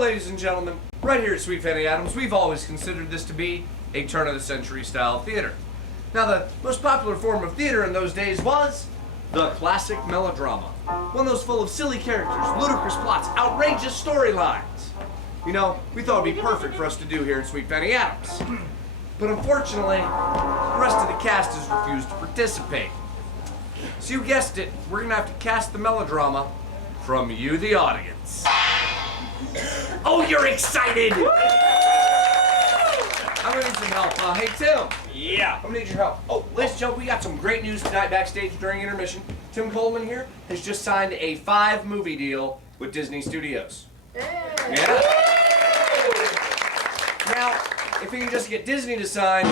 Well, ladies and gentlemen, right here at Sweet Fanny Adams, we've always considered this to be a turn-of-the-century style theater. Now, the most popular form of theater in those days was the classic melodrama. One of those full of silly characters, ludicrous plots, outrageous storylines. You know, we thought it would be perfect for us to do here at Sweet Fanny Adams. But unfortunately, the rest of the cast has refused to participate. So you guessed it, we're going to have to cast the melodrama from you, the audience. Oh, you're excited! I'm gonna need some help. Hey, Tim. Yeah. I'm gonna need your help. Oh, ladies and gentlemen, we got some great news tonight backstage during intermission. Tim Coleman here has just signed a 5-movie deal with Disney Studios. Yeah. Now, if he can just get Disney to sign,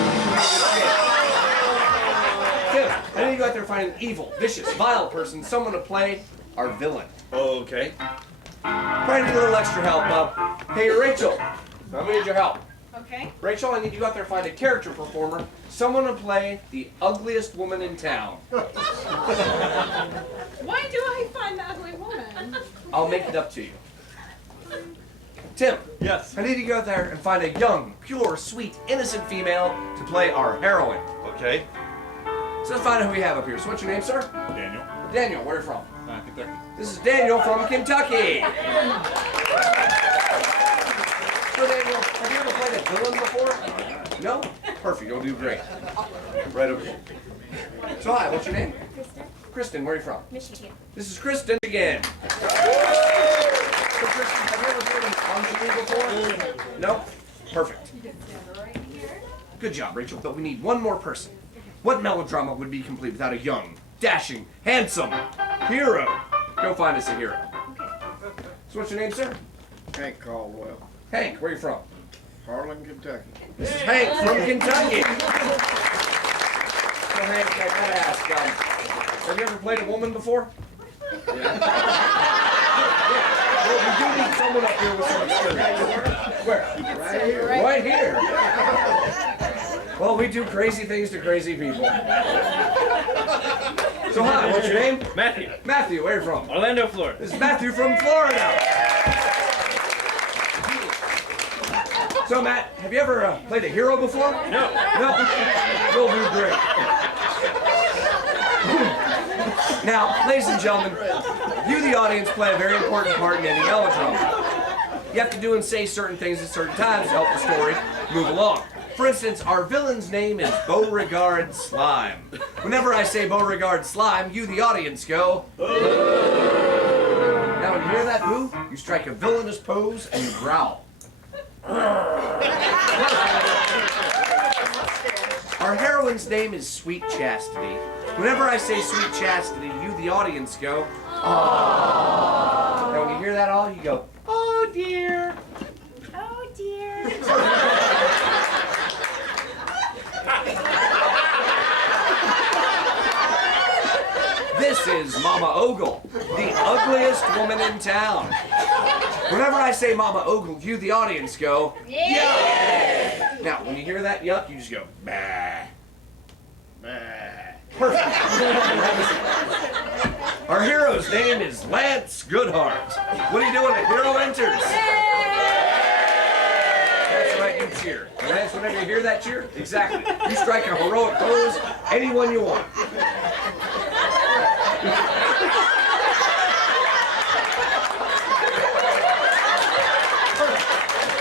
Tim, I need to go out there and find an evil, vicious, vile person, someone to play our villain. Oh, okay. Probably need a little extra help. Hey, Rachel, I'm gonna need your help. Okay. Rachel, I need you to go out there and find a character performer, someone to play the ugliest woman in town. Why do I find the ugly woman? I'll make it up to you. Tim. Yes. I need you to go out there and find a young, pure, sweet, innocent female to play our heroine. Okay. So let's find out who we have up here. So what's your name, sir? Daniel. Daniel, where are you from? Kentucky. This is Daniel from Kentucky. So Daniel, have you ever played a villain before? No? Perfect, you'll do great. Right over here. So hi, what's your name? Kristen. Kristen, where are you from? Michigan. This is Kristen again. So Kristen, have you ever played a conjugal before? No? Perfect. Good job, Rachel, but we need one more person. What melodrama would be complete without a young, dashing, handsome hero? Go find us a hero. So what's your name, sir? Hank Caldwell, Hank, where are you from? Harlan, Kentucky. This is Hank from Kentucky. So Hank, I gotta ask, have you ever played a woman before? Yeah. Well, we do need someone up here with some experience. Where? Right here. Right here. Well, we do crazy things to crazy people. So hi, what's your name? Matthew. Matthew, where are you from? Orlando, Florida. This is Matthew from Florida. So Matt, have you ever played a hero before? No. No? You'll do great. Now, ladies and gentlemen, you, the audience, play a very important part in any melodrama. You have to do and say certain things at certain times to help the story move along. For instance, our villain's name is Beauregard Slime. Whenever I say Beauregard Slime, you, the audience, go, boo. Now, when you hear that boo, you strike a villainous pose and you growl. Our heroine's name is Sweet Chastity. Whenever I say Sweet Chastity, you, the audience, go, aww. Now, when you hear that all, you go, oh dear. Oh dear. This is Mama Ogle, the ugliest woman in town. Whenever I say Mama Ogle, you, the audience, go, yuck! Now, when you hear that yuck, you just go, bah. Bah. Perfect. Our hero's name is Lance Goodhart. What are you doing? A hero enters. That's right, you cheer. And Lance, whenever you hear that cheer, exactly. You strike a heroic pose, anyone you want.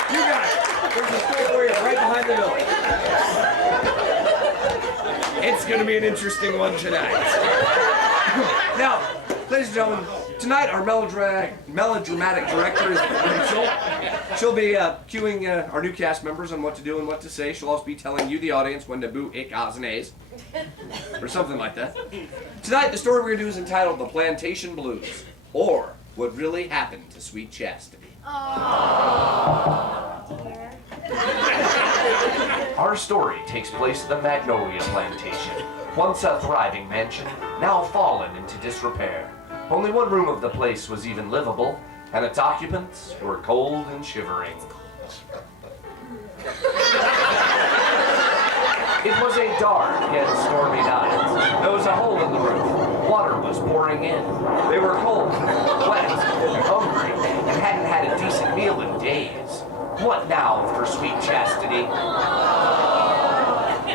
You got it. There's a school area right behind the building. It's going to be an interesting one tonight. Now, ladies and gentlemen, tonight our melodramatic director is Rachel. She'll be cueing our new cast members on what to do and what to say. She'll also be telling you, the audience, when to boo, ick, ahs, and ahs. Or something like that. Tonight, the story we're going to do is entitled The Plantation Blues, or What Really Happened to Sweet Chastity. Dear. Our story takes place at the Magnolia Plantation, once a thriving mansion, now fallen into disrepair. Only one room of the place was even livable, and its occupants were cold and shivering. It was a dark yet stormy night. There was a hole in the roof, Water was pouring in. They were cold, wet, and hungry, and hadn't had a decent meal in days. What now for sweet Chastity?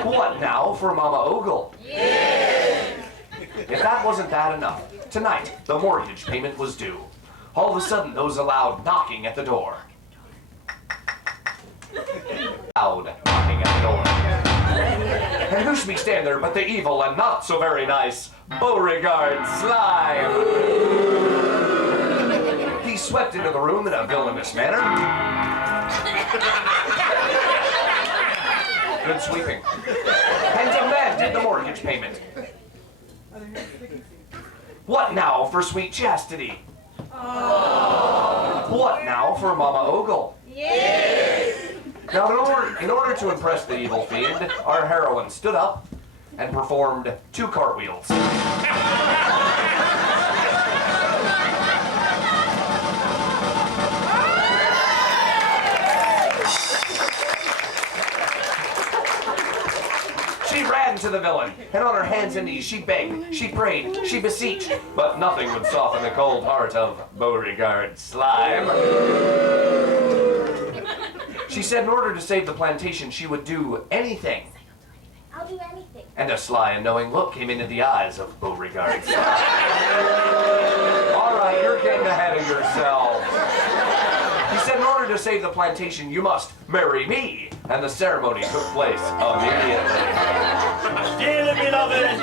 What now for Mama Ogle? If that wasn't bad enough, tonight the mortgage payment was due. All of a sudden, there was a loud knocking at the door. Loud knocking at the door. And who should be standing there but the evil and not so very nice Beauregard Slime? He swept into the room in a villainous manner. Good sweeping. And demanded the mortgage payment. What now for sweet Chastity? What now for Mama Ogle? Now, in order to impress the evil fiend, our heroine stood up and performed 2 cartwheels. She ran to the villain, and on her hands and knees she begged, she prayed, she beseeched, but nothing would soften the cold heart of Beauregard Slime. She said in order to save the plantation, she would do anything. I'll do anything. And a sly and knowing look came into the eyes of Beauregard Slime. All right, you're getting ahead of yourself. He said in order to save the plantation, you must marry me. And the ceremony took place immediately. Dearly beloved,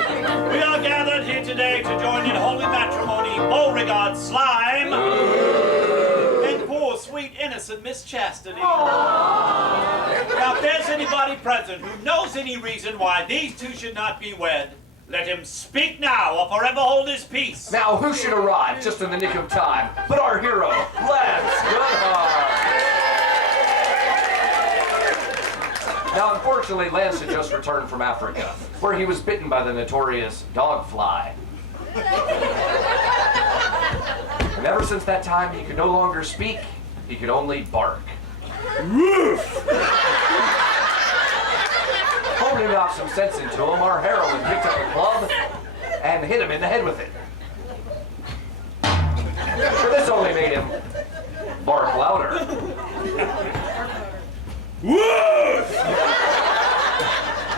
we are gathered here today to join in holy matrimony, Beauregard Slime, and poor, sweet, innocent Miss Chastity. Now, if there's anybody present who knows any reason why these two should not be wed, let him speak now or forever hold his peace. Now, who should arrive just in the nick of time but our hero, Lance Goodhart? Now, unfortunately, Lance had just returned from Africa, where he was bitten by the notorious dog fly. And ever since that time, he could no longer speak, he could only bark. Hoping to knock some sense into him, our heroine picked up a club and hit him in the head with it. But this only made him bark louder.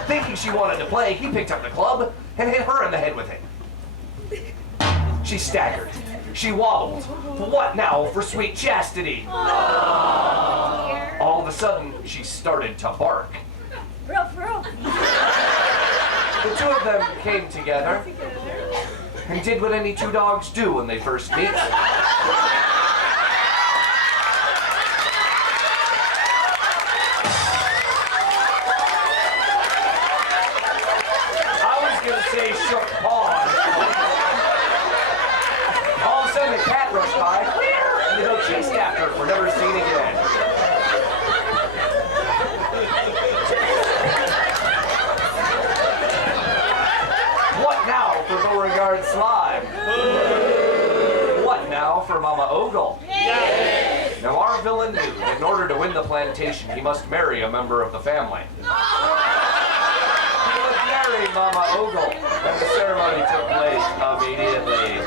Thinking she wanted to play, he picked up the club and hit her in the head with it. She staggered. She wobbled. What now for sweet Chastity? All of a sudden, she started to bark. Roof, roof. The two of them came together and did what any 2 dogs do when they first meet. Say shook paws. All of a sudden, a cat rushed by, and the dog chased after her, never seen again. What now for Beauregard Slime? What now for Mama Ogle? Now, our villain knew that in order to win the plantation, he must marry a member of the family. Mama Ogle, and the ceremony took place immediately.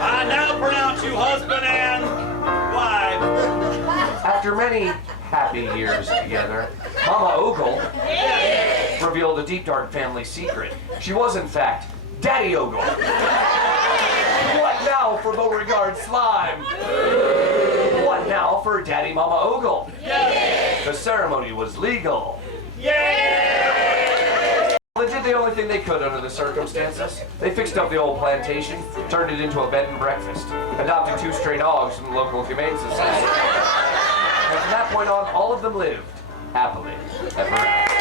I now pronounce you husband and wife. After many happy years together, Mama Ogle revealed a deep, dark family secret. She was, in fact, Daddy Ogle. What now for Beauregard Slime? What now for Daddy Mama Ogle? The ceremony was legal. They did the only thing they could under the circumstances. They fixed up the old plantation, turned it into a bed and breakfast, adopted 2 stray dogs from the local humane society. And from that point on, all of them lived happily ever after.